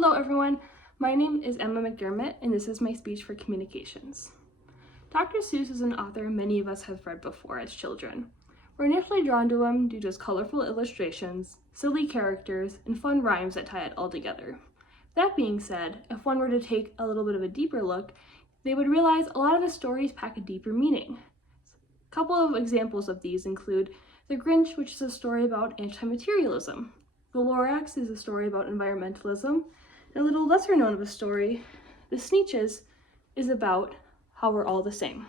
Hello everyone, my name is Emma McDermott and this is my speech for communications. Dr. Seuss is an author many of us have read before as children. We're initially drawn to him due to his colorful illustrations, silly characters, and fun rhymes that tie it all together. That being said, if one were to take a little bit of a deeper look, they would realize a lot of his stories pack a deeper meaning. A couple of examples of these include The Grinch, which is a story about anti-materialism. The Lorax is a story about environmentalism. And a little lesser known of a story, The Sneetches, is about how we're all the same.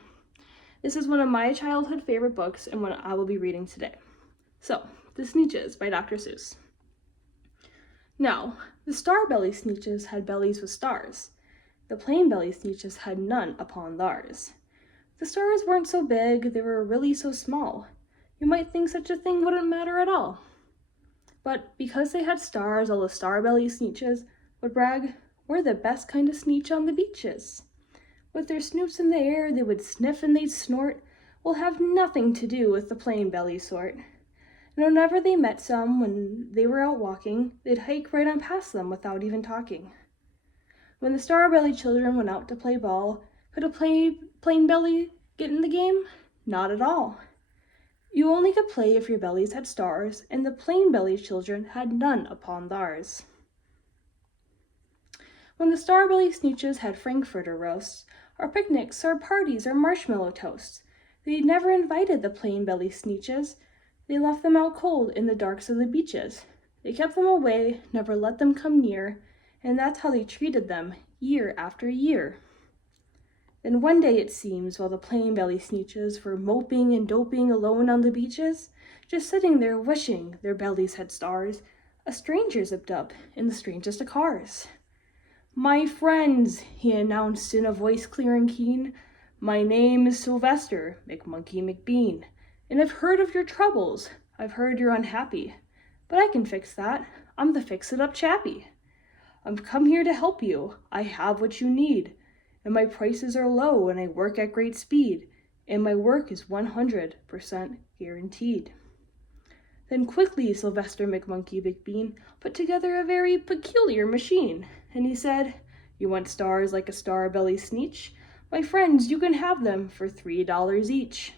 This is one of my childhood favorite books and one I will be reading today. So, The Sneetches by Dr. Seuss. Now, the star-belly Sneetches had bellies with stars. The plain-belly Sneetches had none upon theirs. The stars weren't so big, they were really so small. You might think such a thing wouldn't matter at all. But because they had stars, all the star-belly Sneetches would brag, "We're the best kind of Sneetch on the beaches." With their snoots in the air, they would sniff and they'd snort. We'll have nothing to do with the plain-belly sort. And whenever they met some, when they were out walking, they'd hike right on past them without even talking. When the star-belly children went out to play ball, could a plain-belly get in the game? Not at all. You only could play if your bellies had stars, and the plain-belly children had none upon theirs. When the star-belly Sneetches had frankfurter roasts, or picnics, or parties, or marshmallow toasts, they never invited the plain-belly Sneetches. They left them out cold in the darks of the beaches. They kept them away, never let them come near, and that's how they treated them year after year. Then one day it seems, while the plain-belly Sneetches were moping and doping alone on the beaches, just sitting there wishing their bellies had stars, a stranger zipped up in the strangest of cars. "My friends," he announced in a voice clear and keen, "my name is Sylvester McMonkey McBean, and I've heard of your troubles. I've heard you're unhappy, but I can fix that. I'm the fix-it-up chappy. I've come here to help you. I have what you need, and my prices are low, and I work at great speed, and my work is 100% guaranteed." Then quickly Sylvester McMonkey McBean put together a very peculiar machine, and he said, "You want stars like a star-belly Sneetch? My friends, you can have them for $3 each.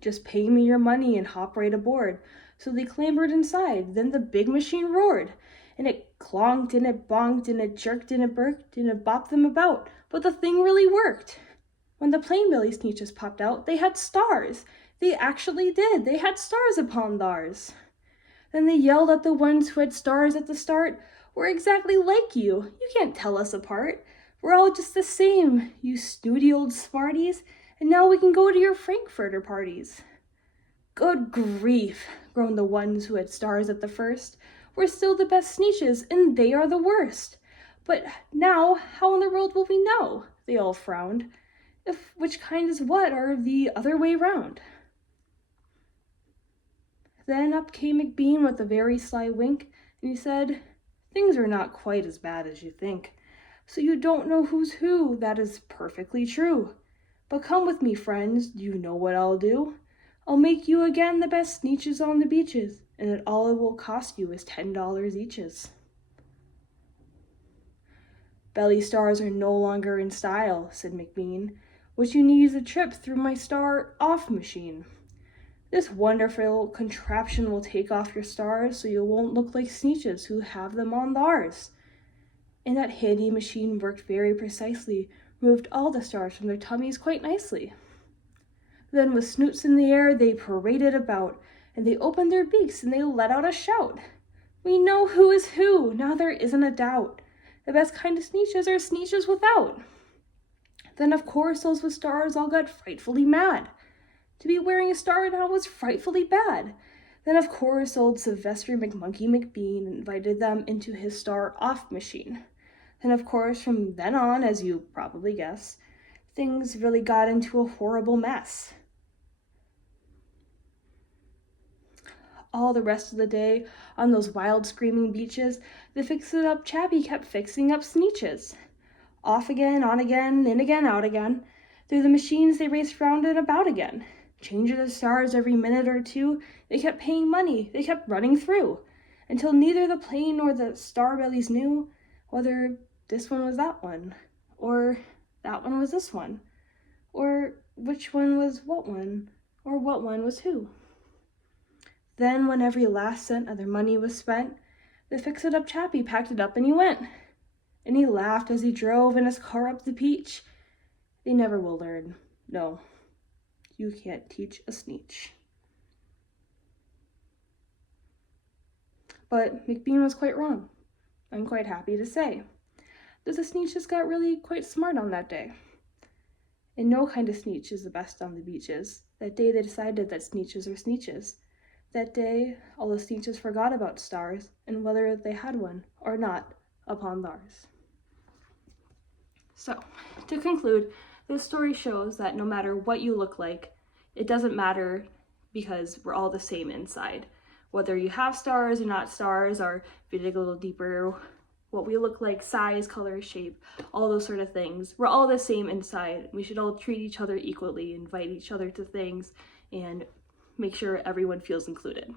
Just pay me your money and hop right aboard." So they clambered inside, then the big machine roared, and it clonked and it bonked and it jerked and it burked and it bopped them about, but the thing really worked. When the plain-belly Sneetches popped out, they had stars. They actually did. They had stars upon theirs. Then they yelled at the ones who had stars at the start, "We're exactly like you. You can't tell us apart. We're all just the same, you snooty old smarties, and now we can go to your frankfurter parties." "Good grief," groaned the ones who had stars at the first. "We're still the best Sneetches, and they are the worst. But now, how in the world will we know?" They all frowned. "If which kind is what, or the other way round?" Then up came McBean with a very sly wink, and he said, "Things are not quite as bad as you think. So you don't know who's who, that is perfectly true. But come with me, friends, do you know what I'll do? I'll make you again the best Sneetches on the beaches, and all it will cost you is $10 eaches." "Belly stars are no longer in style," said McBean. "What you need is a trip through my star-off machine. This wonderful contraption will take off your stars so you won't look like Sneetches who have them on theirs." And that handy machine worked very precisely, removed all the stars from their tummies quite nicely. Then with snoots in the air they paraded about, and they opened their beaks and they let out a shout. "We know who is who, now there isn't a doubt. The best kind of Sneetches are Sneetches without." Then of course those with stars all got frightfully mad. To be wearing a star now was frightfully bad. Then of course old Sylvester McMonkey McBean invited them into his star-off machine. And of course from then on, as you probably guess, things really got into a horrible mess. All the rest of the day, on those wild screaming beaches, the fix-it-up chappy kept fixing up Sneetches. Off again, on again, in again, out again. Through the machines they raced round and about again. Changing the stars every minute or two, they kept paying money, they kept running through. until neither the plane nor the Starbellies knew whether this one was that one, or that one was this one, or which one was what one, or what one was who. Then, when every last cent of their money was spent, the fix-it-up chappie packed it up and he went. And he laughed as he drove in his car up the beach. They never will learn. No, you can't teach a Sneetch. But McBean was quite wrong, I'm quite happy to say. The Sneetches got really quite smart on that day. And no kind of Sneetch is the best on the beaches. That day they decided that Sneetches are Sneetches. That day, all the Sneetches forgot about stars and whether they had one or not upon theirs. So, to conclude, this story shows that no matter what you look like, it doesn't matter because we're all the same inside. Whether you have stars or not stars, or if you dig a little deeper, what we look like, size, color, shape, all those sort of things. We're all the same inside. We should all treat each other equally, invite each other to things, and make sure everyone feels included.